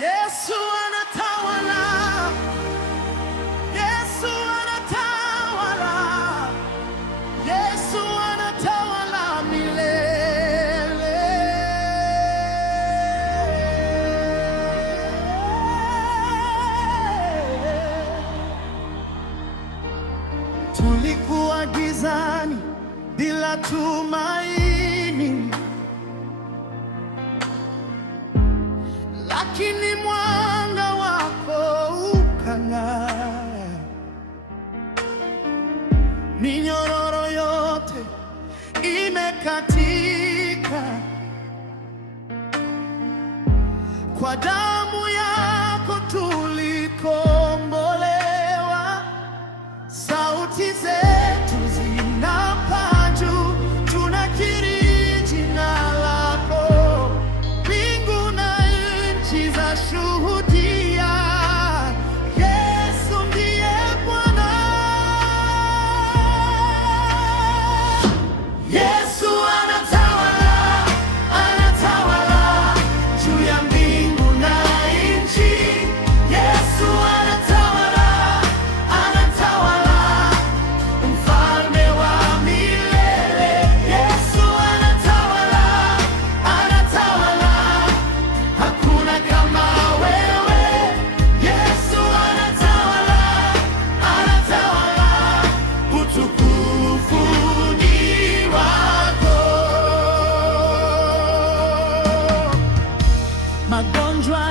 Yesu anatawala, Yesu anatawala, Yesu anatawala milele. Tulikuwa gizani bila tumaini, lakini mwanga wako ukang'aa. Minyororo yote imekatika, kwa damu yako tulikombolewa. Sauti zetu zinapaa juu, tunakiri jina lako. Mbingu na nchi zashuhudia, Yesu ndiye Bwana. Yesu anatawala, anatawala juu ya mbingu na nchi. Yesu anatawala, anatawala, mfalme wa milele. Yesu anatawala, anatawala, hakuna kama wewe. Yesu anatawala, anatawala, utukufu ni wako. Magonjwa